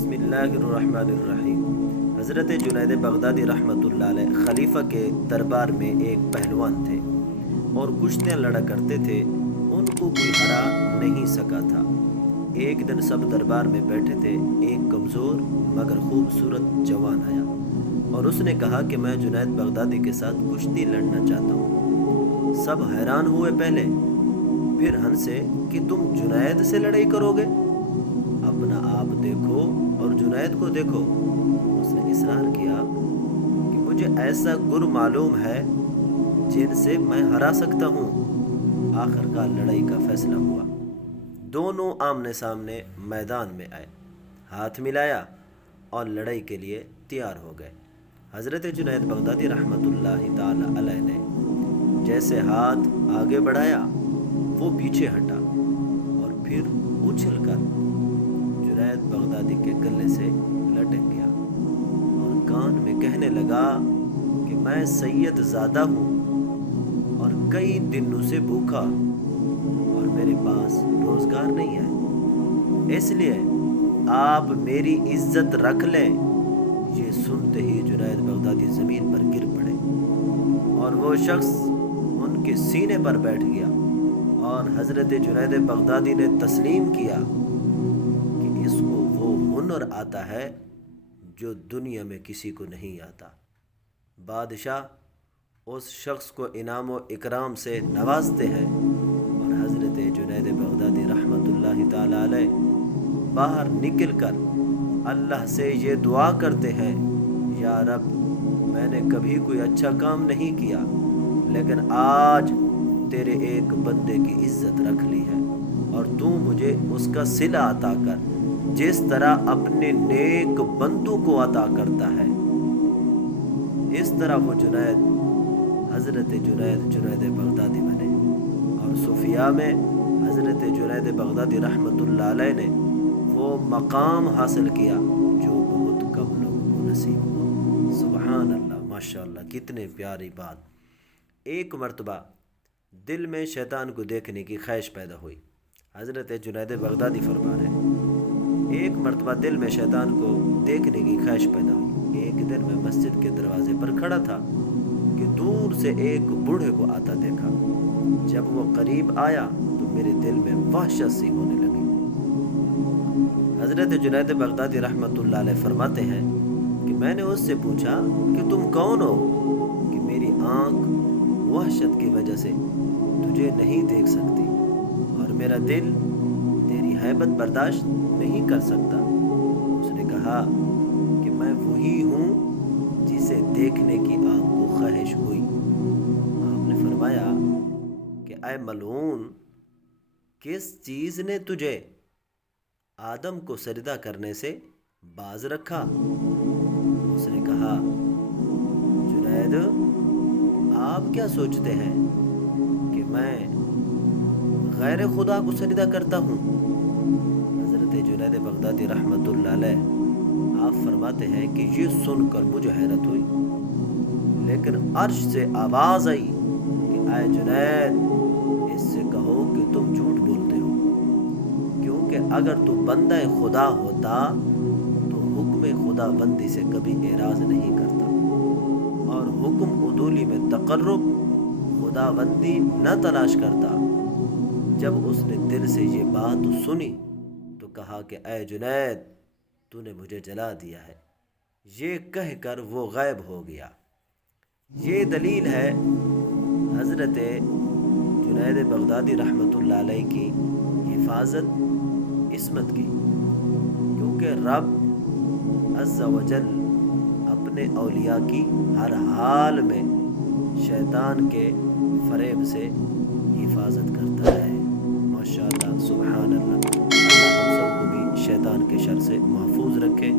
बिस्मिल्लाहिर्रहमानिर्रहीम। हज़रत जुनैद बगदादी रहमतुल्लाह अलैह खलीफा के दरबार में एक पहलवान थे और कुश्तियाँ लड़ा करते थे। उनको कोई हरा नहीं सका था। एक दिन सब दरबार में बैठे थे। एक कमज़ोर मगर खूबसूरत जवान आया और उसने कहा कि मैं जुनैद बगदादी के साथ कुश्ती लड़ना चाहता हूँ। सब हैरान हुए पहले, फिर हंसे कि तुम जुनैद से लड़ाई करोगे? अपना आप देखो और जुनैद को देखो। उसने इसरार किया कि मुझे ऐसा गुर मालूम है जिनसे मैं हरा सकता हूँ। आखिरकार लड़ाई का फैसला हुआ। दोनों आमने सामने मैदान में आए, हाथ मिलाया और लड़ाई के लिए तैयार हो गए। हज़रत जुनैद बगदादी रहमतुल्लाह ताला अलैह ने जैसे हाथ आगे बढ़ाया, वो पीछे हटा और फिर उछलकर जुनैद बगदादी के गले से लटक गया और कान में कहने लगा कि मैं सैयद ज़ादा हूँ और कई दिनों से भूखा और मेरे पास रोज़गार नहीं है, इसलिए आप मेरी इज्जत रख लें। ये सुनते ही जुनैद बगदादी ज़मीन पर गिर पड़े और वो शख्स उनके सीने पर बैठ गया और हज़रत जुनैद बगदादी ने तस्लीम किया कि इसको वो हुनर आता है जो दुनिया में किसी को नहीं आता। बादशाह उस शख्स को इनाम व इकराम से नवाजते हैं और हज़रत जुनैद बगदादी रहमतुल्लाह ताला अलैह बाहर निकल कर अल्लाह से ये दुआ करते हैं, या रब, मैंने कभी कोई अच्छा काम नहीं किया, लेकिन आज तेरे एक बंदे की इज्जत रख ली है और तू मुझे उसका सिला अता कर, जिस तरह अपने नेक बंदों को अता करता है। इस तरह वो जुनैद हज़रत जुनैद बगदादी बने और सूफिया में हज़रत जुनैद बगदादी रहमतुल्लाह अलैह ने वो मकाम हासिल किया जो बहुत कम लोगों को नसीब हुआ। सुबहान अल्लाह, माशाअल्लाह, कितने प्यारी बात। एक मर्तबा दिल में शैतान को देखने की ख्वाहिश पैदा हुई। हज़रत जुनैद बगदादी फरमा रहे, एक मर्तबा दिल में शैतान को देखने की ख्वाहिश पैदा हुई। एक दिन मैं मस्जिद के दरवाजे पर खड़ा था कि दूर से एक बूढ़े को आता देखा। जब वो करीब आया तो मेरे दिल में वहशत सी होने लगी। हज़रत जुनैद बगदादी रहमतुल्लाह अलैह फरमाते हैं कि मैंने उससे पूछा कि तुम कौन हो, कि मेरी आँख वहशत की वजह से तुझे नहीं देख सकती और मेरा दिल तेरी हैबत बर्दाश्त नहीं कर सकता। उसने कहा कि मैं वही हूँ जिसे देखने की आपको ख्वाहिश हुई। आपने फरमाया कि ऐ मलऊन, किस चीज़ ने तुझे आदम को सजदा करने से बाज रखा? उसने कहा, जुनैद, आप क्या सोचते हैं कि मैं गैर खुदा को सजदा करता हूँ? हज़रत जुनैद बगदादी रहमतुल्लाह अलैह आप फरमाते हैं कि ये सुनकर मुझे हैरत हुई, लेकिन अर्श से आवाज़ आई कि ऐ जुनैद, इससे कहो कि तुम झूठ बोलते हो, क्योंकि अगर तू बंदा खुदा होता तो हुक्म खुदा बंदी से कभी एराज़ नहीं करता और हुक्म उदूली में तकर्रुब खुदा बंदी न तलाश करता। जब उसने दिल से ये बात सुनी तो कहा कि ऐ जुनैद, तूने मुझे जला दिया है। ये कहकर वो गायब हो गया। ये दलील है हज़रत जुनैद बगदादी रहमतुल्लाह अलैह की हिफाजत इस्मत की, क्योंकि रब अज़्ज़ा वजल अपने औलिया की हर हाल में शैतान के फरेब से हिफाजत करता है। माशाअल्लाह, सुबहान अल्लाह। अल्लाह हम सबको भी शैतान के शर से महफूज रखे।